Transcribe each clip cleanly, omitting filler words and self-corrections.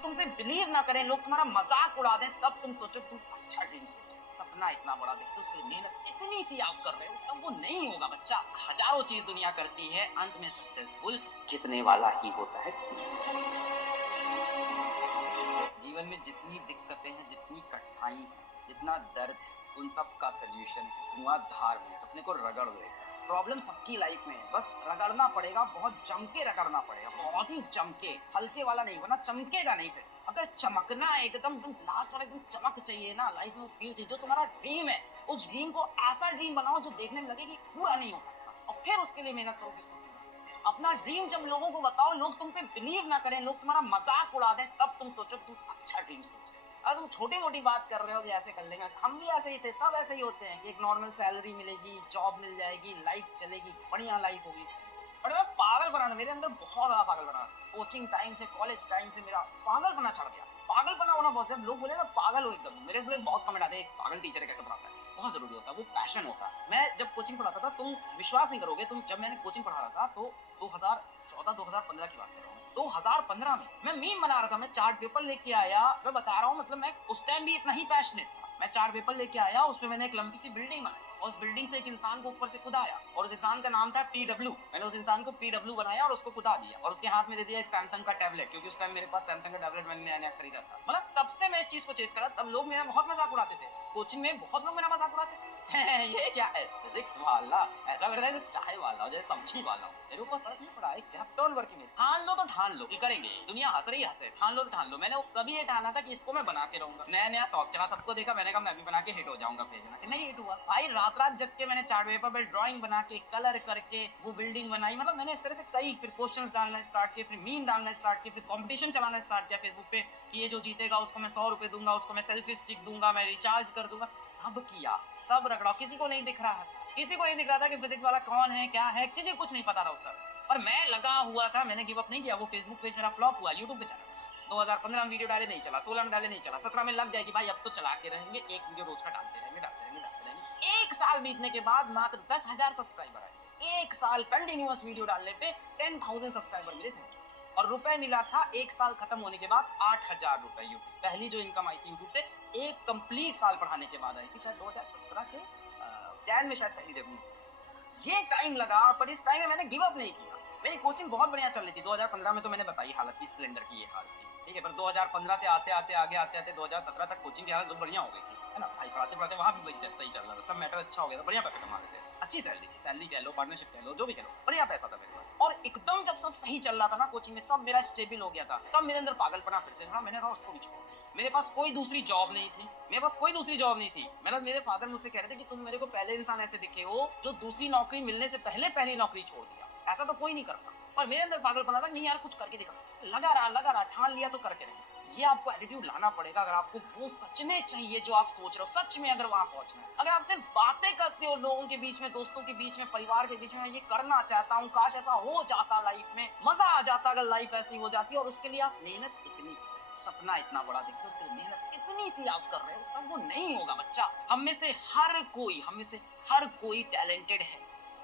तुम पे बिलीव ना करें, लोग तुम्हारा मजाक उड़ा दें, तब तुम सोचो तुम अच्छा ड्रीम सोचो। सपना इतना बड़ा देखते हो, उसके लिए मेहनत इतनी सी आप कर रहे हो, तब वो नहीं होगा बच्चा। हजारों चीज दुनिया करती है, अंत में सक्सेसफुल घिसने वाला ही होता है। जीवन में जितनी दिक्कतें हैं, जितनी कठिनाई है, जितना दर्द है, उन सब का सोल्यूशन धुआंधार में अपने को रगड़ दो। प्रॉब्लम सबकी लाइफ में है, बस रगड़ना पड़ेगा, बहुत जम के रगड़ना पड़ेगा, बहुत ही जम के, हल्के वाला नहीं, वरना चमकेगा नहीं। फिर अगर चमकना है एकदम एकदम लास्ट वाला एकदम चमक चाहिए ना लाइफ में, वो फील चाहिए जो तुम्हारा ड्रीम है, उस ड्रीम को ऐसा ड्रीम बनाओ जो देखने में लगे कि पूरा नहीं हो सकता, और फिर उसके लिए मेहनत करो कि इसको पूरा। अपना ड्रीम जब लोगों को बताओ, लोग तुम पे बिलीव ना करें, लोग तुम्हारा मजाक उड़ा दें, तब तुम सोचो तुम अच्छा ड्रीम सोचो। अगर तुम छोटी मोटी बात कर रहे हो भी ऐसे कर लेंगे, हम भी ऐसे ही थे, सब ऐसे ही होते हैं कि एक नॉर्मल सैलरी मिलेगी, जॉब मिल जाएगी, लाइफ चलेगी, बढ़िया लाइफ होगी। और मैं पागल बना था, मेरे अंदर बहुत ज्यादा पागल बना। कोचिंग टाइम से, कॉलेज टाइम से मेरा पागल बना चढ़ गया। पागल बना होना बहुत जरूरी, लोग बोले ना पागल हो एकदम, मेरे बोले बहुत कमेंट आते हैं पागल टीचर है कैसे पढ़ाता है। बहुत जरूरी होता है, वो पैशन होता है। मैं जब कोचिंग पढ़ाता था, तुम विश्वास नहीं करोगे, तुम जब मैंने कोचिंग पढ़ा रहा था तो 2014-2015 की बात कर रहा हूँ। 2015 में मैं मीम बना रहा था, मैं चार्ट पेपर लेके आया, मैं बता रहा हूँ, मतलब मैं उस टाइम भी इतना ही पैशनेट था। मैं चार्ट पेपर लेके आया, उसमें मैंने एक लंबी सी बिल्डिंग बनाई, और उस बिल्डिंग से एक इंसान को ऊपर से कूदाया, और उस इंसान का नाम था PW। मैंने उस इंसान को PW बनाया और उसको कूदा दिया, और उसके हाथ में दे दिया एक सैमसंग का टैबलेट, क्योंकि उस टाइम मेरे पास सैमसंग का टैबलेट मैंने नया नया खरीदा था। मतलब तब से मैं इस चीज को चेस करा, तब लोग मेरा बहुत मजाक उड़ाते थे, कोचिंग में बहुत लोग मेरा मजाक उड़ाते थे। ये क्या है, फिजिक्स वाला ऐसा लग रहा है जैसे चाय वाला हो, जैसे सब्जी वाला हो। मेरे ऊपर फर्क नहीं पड़ा है, क्या टर्न वर्किंग है, ठान लो तो ठान लो कि करेंगे, दुनिया हंस रही हंसे, ठान लो तो ठान लो। मैंने कभी ये ठाना था कि इसको मैं बना के रहूंगा, नया नया शौक चला, सबको देखा, मैंने कहा मैं भी बना के हिट हो जाऊंगा, पेज बना के, नहीं हिट हुआ भाई। रात रात जग के मैंने चार्ट पेपर पे ड्राइंग बना के, कलर करके वो बिल्डिंग बनाई। मतलब मैंने इस तरह से कई, फिर क्वेश्चंस डालना स्टार्ट किए, फिर मीम डालना स्टार्ट किए, फिर कंपटीशन चलाना स्टार्ट किया फेसबुक पे कि ये जो जीतेगा उसको मैं 100 रुपए दूंगा, उसको मैं सेल्फी स्टिक दूंगा, मैं रिचार्ज कर दूंगा। सब किया, सब रगड़ा, किसी को नहीं दिख रहा था, किसी को नहीं दिख रहा था कि फिजिक्स वाला कौन है, क्या है, किसी को कुछ नहीं पता था उस समय। और मैं लगा हुआ था, मैंने गिव अप नहीं किया। वो फेसबुक पेज मेरा फ्लॉप हुआ, यूट्यूब पे चला 2015 में वीडियो डाले नहीं चला, 16 में डाले नहीं चला, 17 में लग गया कि भाई अब तो चला के रहेंगे, एक वीडियो रोज का डालते रहेंगे, डालते रहेंगे, डालते रहेंगे। एक साल बीतने के बाद मात्र 10,000 सब्सक्राइबर आए। एक साल कंटिन्यूअस वीडियो डालने पे 10,000 सब्सक्राइबर मिले थे, और रुपए मिला था एक साल खत्म होने के बाद 8,000 रुपए यूट्यूब, पहली जो इनकम आई थी यूट्यूब से, एक कंप्लीट साल पढ़ाने के बाद आई थी, शायद 2017 के जैन में शायद पहली रेवेन्यू। ये टाइम लगा, पर इस टाइम में मैंने गिव अप नहीं किया। मेरी कोचिंग बहुत बढ़िया चल रही थी। 2015 में तो मैंने बताई हालत की, स्प्लेंडर की ये हाल थी, ठीक है। पर 2015 से आते आते आगे आते आते 2017 तक कोचिंग की हालत बहुत बढ़िया हो गई थी, है ना भाई। पढ़ाते पढ़ाते वहाँ भी सही चल रहा था, सब मैटर अच्छा हो गया था, बढ़िया पैसा कमा रहे थे, अच्छी सैलरी थी, सैलरी कह लो, पार्टनरशिप कह लो, जो भी कह लो, बढ़िया पैसा था मेरे पास। और एकदम जब सब सही चल रहा था ना कोचिंग में, सब मेरा स्टेबल हो गया था, तब मेरे अंदर पागलपना फिर से था। मैंने कहा उसको भी छोड़। मेरे पास कोई दूसरी जॉब नहीं थी, मेरे पास कोई दूसरी जॉब नहीं थी। मतलब मेरे फादर मुझसे कह रहे थे कि तुम मेरे को पहले इंसान ऐसे दिखे हो जो दूसरी नौकरी मिलने से पहले पहली नौकरी छोड़ दिया, ऐसा तो कोई नहीं करता। और मेरे अंदर पागलपना था, नहीं यार कुछ करके दिखा, लगा रहा, ठान लिया तो करके रहे। ये आपको एटीट्यूड लाना पड़ेगा, अगर आपको वो सच में चाहिए जो आप सोच रहे हो, सच में अगर वहां पहुंचना है। अगर आप सिर्फ बातें करते हो लोगों के बीच में, दोस्तों के बीच में, परिवार के बीच में, ये करना चाहता हूँ, काश ऐसा हो जाता लाइफ में, मजा आ जाता अगर लाइफ ऐसी हो जाती, और उसके लिए आप मेहनत इतनी सी, सपना इतना बड़ा देखते हो, उसके लिए मेहनत इतनी सी आप कर रहे हो, तब वो नहीं होगा बच्चा। हम में से हर कोई टैलेंटेड है,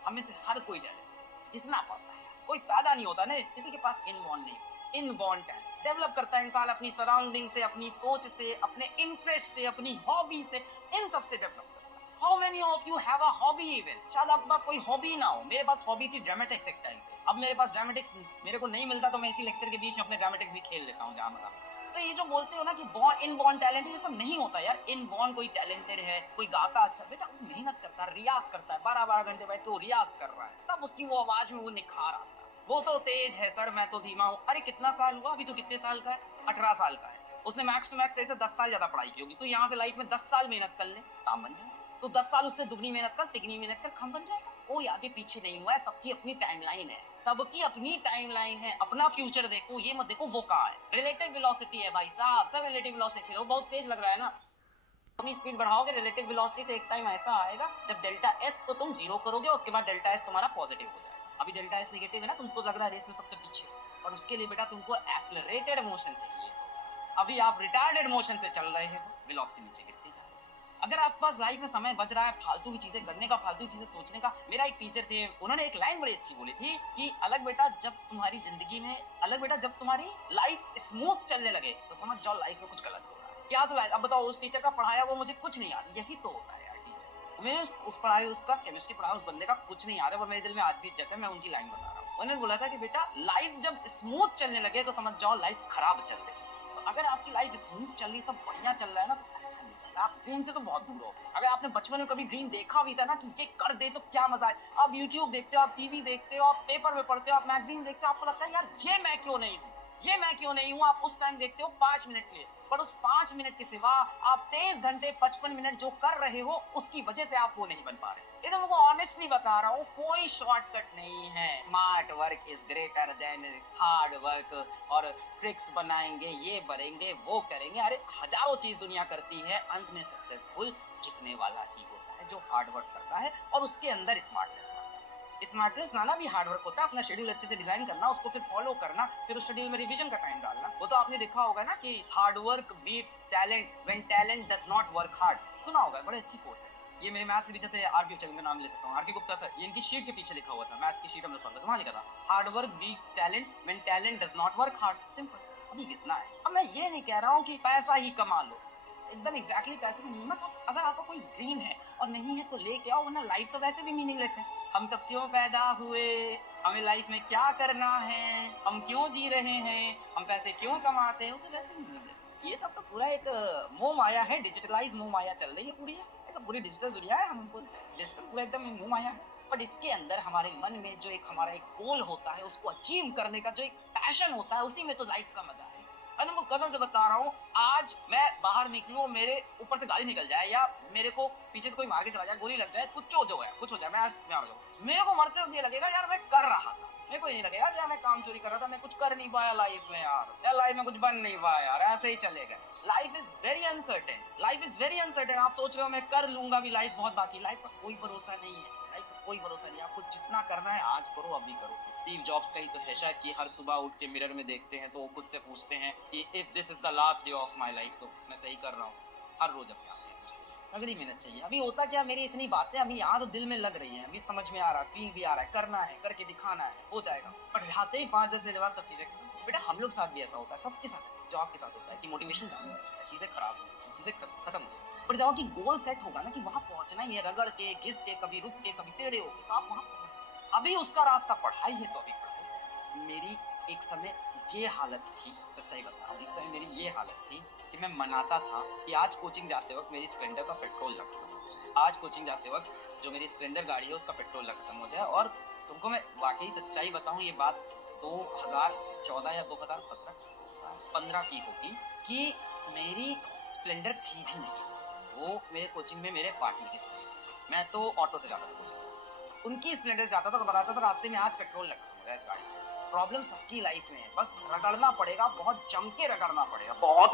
हम में से हर कोई टैलेंटेड, जितना पड़ता है। कोई पैदा नहीं होता ना, किसी के पास इनबॉर्न नहीं, इनबॉर्न टैलेंट डेवलप करता है इंसान अपनी सराउंडिंग से, अपनी सोच से, अपने इंटरेस्ट से, अपनी हॉबी से, इन सब से डेवलप करता है। How many of you have a hobby even? शायद आपके पास कोई हॉबी ना हो। मेरे पास हॉबी थी ड्रामेटिक्स एक टाइम पे। अब मेरे पास ड्रामेटिक्स मेरे को नहीं मिलता, तो मैं इसी लेक्चर के बीच में अपने ड्रामेटिक्स भी खेल लेता हूँ जहाँ मजा। तो ये जो बोलते हो ना कि बॉर्न इनबॉर्न टैलेंट, ये सब नहीं होता यार। इनबॉर्न कोई टैलेंटेड है, कोई गाता अच्छा, बेटा वो मेहनत करता है, रियाज करता है, 12-12 घंटे बैठ के वो रियाज कर रहा है, तब उसकी वो आवाज में वो निखार आता है। वो तो तेज है सर, मैं तो धीमा हूँ। अरे कितना साल हुआ अभी, तो कितने साल का है? 18 साल का है। उसने मैक्स टू मैक्स से 10 साल ज्यादा पढ़ाई की होगी। तो यहाँ से लाइफ में 10 साल मेहनत कर ले, काम बन जाए। तो 10 साल उससे दुगनी मेहनत कर, तिगनी मेहनत कर, काम बन जाएगा। कोई आगे पीछे नहीं हुआ है, सबकी अपनी टाइमलाइन है, सबकी अपनी टाइमलाइन है। अपना फ्यूचर देखो, ये मत देखो वो कहाँ है। रिलेटिव वेलोसिटी है भाई साहब, सब रिलेटिव वेलोसिटी खेलो। बहुत तेज लग रहा है ना, अपनी स्पीड बढ़ाओगे, रिलेटिव वेलोसिटी से एक टाइम ऐसा आएगा जब डेल्टा एस को तुम जीरो करोगे, उसके बाद डेल्टा एस तुम्हारा पॉजिटिव हो जाएगा। अभी डेल्टा एस नेगेटिव है ना, तुमको लग रहा है रेस में सबसे पीछे, और उसके लिए बेटा तुमको एक्सेलरेटेड मोशन चाहिए होगा। अभी आप रिटार्डेड मोशन से चल रहे हो, वेलोसिटी नीचे गिरती जा रही है। अगर आपके पास लाइफ में समय बच रहा है फालतू की चीजें करने का, फालतू की चीजें सोचने का, मेरा एक टीचर थे, उन्होंने एक लाइन बड़ी अच्छी बोली थी कि अलग बेटा जब तुम्हारी जिंदगी में, अलग बेटा जब तुम्हारी लाइफ स्मूथ चलने लगे तो समझ जाओ लाइफ में कुछ गलत हो रहा है। क्या तो अब बताओ, उस टीचर का पढ़ाया वो मुझे कुछ नहीं याद, यही तो होता है यार टीचर। मैंने उस पढ़ाई, उसका केमिस्ट्री पढ़ाया, उस बंदे का कुछ नहीं याद है, पर मेरे दिल में आज भी इज्जत है। मैं उनकी लाइन बता रहा हूँ, उन्होंने बोला था कि बेटा लाइफ जब स्मूथ चलने लगे तो समझ जाओ लाइफ खराब चल रही है। तो अगर आपकी लाइफ स्मूथ चल रही, सब बढ़िया चल रहा है ना, तो अच्छा नहीं चल रहा, आप ड्रीम से तो बहुत दूर हो। अगर आपने बचपन में कभी ड्रीम देखा भी था ना कि ये कर दे तो क्या मजा है, आप यूट्यूब देखते हो, आप टीवी देखते हो, आप पेपर में पढ़ते हो, आप मैगजीन देखते हो, आपको लगता है यार ये मैं क्यों नहीं हूँ, ये मैं क्यों नहीं हूँ। आप उस टाइम देखते हो 5 मिनट के लिए, पर उस 5 मिनट के सिवा आप 23 घंटे 55 मिनट जो कर रहे हो उसकी वजह से आप वो नहीं बन पा रहे। ये तो मैं ऑनेस्टली बता रहा हूँ, कोई शॉर्टकट नहीं है। Smart work is greater than hard work, और ट्रिक्स बनाएंगे, ये बनेंगे, वो करेंगे, अरे हजारों चीज दुनिया करती है, अंत में सक्सेसफुल घिसने वाला ही होता है जो हार्ड वर्क करता है और उसके अंदर स्मार्टनेस लाता है। स्मार्टनेस लाना भी हार्ड वर्क होता है, अपना शेड्यूल अच्छे से डिजाइन करना, उसको फिर फॉलो करना, फिर उस शेड्यूल में रिवीजन का टाइम डालना। वो तो आपने देखा होगा ना कि hard work beats talent when talent does not work hard, सुना होगा, बड़ी अच्छी कोट है। ये मेरे मैथ्स के टीचर थे आरके, चल मैं नाम ले सकता हूँ, आरके गुप्ता सर, ये इनकी शीट के पीछे लिखा हुआ था, मैथ्स की शीट हमने सॉल्व वहां लिखा था, hard work beats talent when talent does not work hard, simple. अभी घिसना है। अब मैं ये नहीं कह रहा हूँ कि पैसा ही कमा लो, एकदम एग्जैक्टली पैसे की नीमत हो। अगर आपका कोई ड्रीम है और नहीं है तो लेके आओ, वरना लाइफ तो वैसे भी मीनिंगलेस है। हम सब क्यों पैदा हुए, हमें लाइफ में क्या करना है, हम क्यों जी रहे हैं, हम पैसे क्यों कमाते हैं, वो तो वैसे ही मीनिंगलेस है। ये सब तो पूरा एक मोह माया है, डिजिटलाइज मोह माया चल रही है पूरी, ये सब पूरी डिजिटल दुनिया है, हमको डिजिटल पूरा एकदम मोह माया है। बट इसके अंदर हमारे मन में जो एक हमारा एक गोल होता है, उसको अचीव करने का जो एक पैशन होता है, उसी में तो लाइफ का मजा है। मैं तुमको कसम से बता रहा हूँ, आज मैं बाहर निकलूं, मेरे ऊपर से गाड़ी निकल जाए, या मेरे को पीछे से कोई मार के चला जाए, गोली लग जाए, कुछ हो जाए, कुछ हो जाए, मैं आज मर जाऊं, मेरे को मरते हुए ये लगेगा यार मैं कर रहा था। मेरे को ये नहीं लगेगा यार मैं काम चोरी कर रहा था, मैं कुछ कर नहीं पाया लाइफ में, यार लाइफ में कुछ बन नहीं पाया, यार ऐसे ही चलेगा। Life is very uncertain, life is very uncertain. आप सोच रहे हो मैं कर लूंगा भी, लाइफ बहुत बाकी, लाइफ का कोई भरोसा नहीं है, लाइफ का कोई भरोसा नहीं। आपको जितना करना है आज करो, अभी करो। स्टीव जॉब्स का ही तो है शायद कि हर सुबह उठ के मिरर में देखते हैं तो वो खुद से पूछते हैं कि if this is the last day of my life, तो मैं सही कर रहा हूँ। हर रोज अपने आप से पूछते हैं, अगली मेहनत चाहिए। अभी होता क्या, मेरी इतनी बातें अभी याद तो दिल में लग रही हैं, अभी समझ में आ रहा है, फील भी आ रहा है, करना है, करके दिखाना है, हो जाएगा। पर जाते ही 5-10 मिनट बाद सब चीजें, बेटा हम लोग साथ भी ऐसा होता है, सबके साथ है, जो आपके साथ होता है कि मोटिवेशन डाउन होता है, चीजें खराब हो जाती हैं, चीजें खत्म हो जाती हैं। पर जब आपकी गोल सेट होगा ना कि वहां पहुंचना ही है, रगड़ के, घिस के, कभी रुक के, कभी टेढ़े होके, तो आप वहां पहुंच। अभी उसका रास्ता पढ़ाई है तो अभी पढ़ाई। मेरी एक समय ये हालत थी, सच्चाई बता रहा हूँ, एक समय मेरी ये हालत थी कि मैं मनाता था कि आज कोचिंग जाते वक्त मेरी स्प्लेंडर का पेट्रोल ना खत्म हो जाए, आज कोचिंग जाते वक्त जो मेरी स्प्लेंडर गाड़ी है उसका पेट्रोल ना खत्म हो जाए। और तुमको मैं वाकई सच्चाई बताऊं, ये बात 2014 या 2015 की होगी कि मेरी स्प्लेंडर थी भी नहीं, वो मेरे कोचिंग में मेरे पार्टनर की स्प्लेंडर थी। मैं तो ऑटो से जाता था कोचिंग, उनकी स्प्लेंडर से जाता था, तो बताता था रास्ते में आज पेट्रोल ना खत्म हो जाए इस गाड़ी में। प्रॉब्लम सबकी लाइफ में है, बस रगड़ना पड़ेगा, बहुत जम के रगड़ना पड़ेगा, बहुत